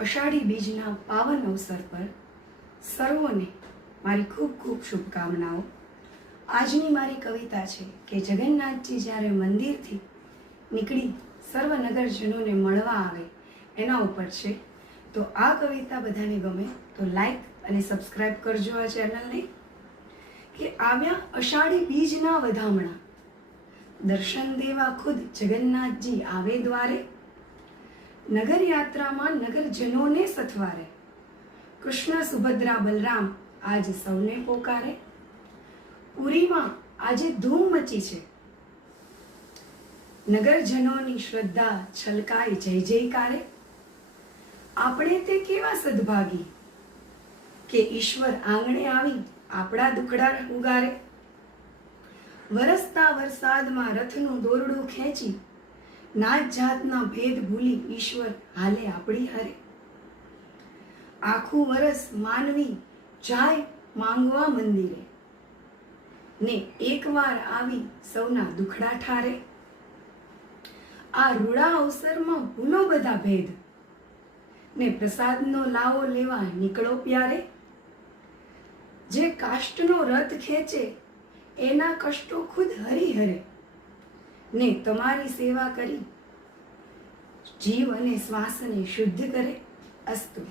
અષાઢી બીજના પાવન અવસર પર સર્વોને મારી ખૂબ ખૂબ શુભકામનાઓ. આજની મારી કવિતા છે કે જગન્નાથજી જ્યારે મંદિરથી નીકળી સર્વ નગરજનોને મળવા આવે એના ઉપર છે. તો આ કવિતા બધાને ગમે તો લાઈક અને સબસ્ક્રાઈબ કરજો આ ચેનલને. કે આવ્યા અષાઢી બીજના વધામણા, દર્શન દેવા ખુદ જગન્નાથજી આવે દ્વારે. નગર યાત્રામાં નગરજનોને સથવારે, કૃષ્ણ સુભદ્રા બલરામ આજ સૌને પોકારે. પુરીમાં આજે ધૂમ મચી છે, નગરજનોની શ્રદ્ધા છલકાય જય જયકારે. આપણે તે કેવા સદભાગી કે ઈશ્વર આંગણે આવી આપણા દુખડા ઉગારે. વરસતા વરસાદમાં રથનું દોરડું ખેંચી નાત જાતના ભેદ ભૂલી ઈશ્વર હાલે આપણી હારે. આખું વરસ માનવી જાય માંગવા મંદિરે, ને એકવાર આવી સૌના દુખડા ઠારે. આ રૂડા અવસરમાં ભૂલો બધા ભેદ, ને પ્રસાદનો લાવો લેવા નીકળો પ્યારે. જે કાષ્ટનો રથ ખેંચે એના કષ્ટો ખુદ હરિહરે, ને તમારી સેવા કરી જીવ અને શ્વાસને શુદ્ધ કરે. અસ્તુ.